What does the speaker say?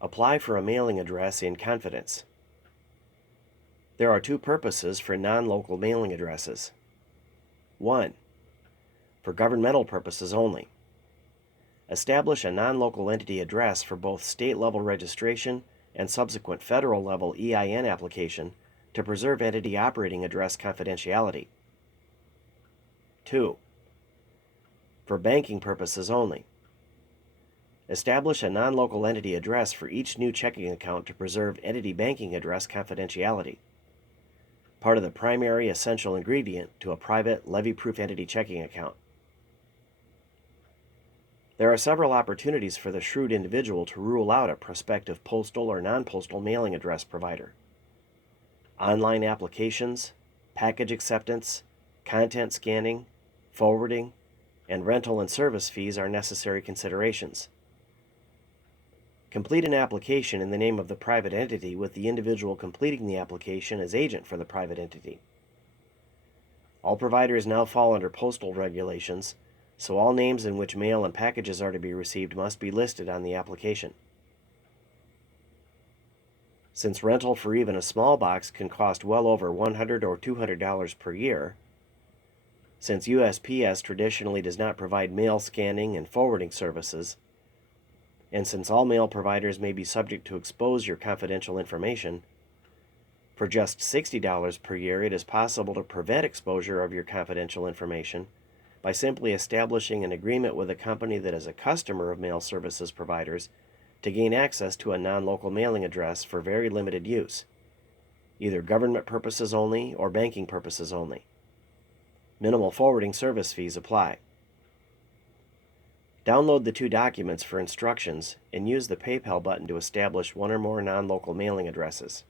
Apply for a mailing address in confidence. There are two purposes for non-local mailing addresses. 1. For governmental purposes only. Establish a non-local entity address for both state-level registration and subsequent federal-level EIN application to preserve entity operating address confidentiality. 2. For banking purposes only. Establish a non-local entity address for each new checking account to preserve entity banking address confidentiality. Part of the primary essential ingredient to a private levy-proof entity checking account. There are several opportunities for the shrewd individual to rule out a prospective postal or non-postal mailing address provider. Online applications, package acceptance, content scanning, forwarding, and rental and service fees are necessary considerations. Complete an application in the name of the private entity with the individual completing the application as agent for the private entity. All providers now fall under postal regulations, so all names in which mail and packages are to be received must be listed on the application. Since rental for even a small box can cost well over $100 or $200 per year, since USPS traditionally does not provide mail scanning and forwarding services, and since all mail providers may be subject to expose your confidential information, for just $60 per year it is possible to prevent exposure of your confidential information by simply establishing an agreement with a company that is a customer of mail services providers to gain access to a non-local mailing address for very limited use, either government purposes only or banking purposes only. Minimal forwarding service fees apply. Download the two documents for instructions and use the PayPal button to establish one or more non-local mailing addresses.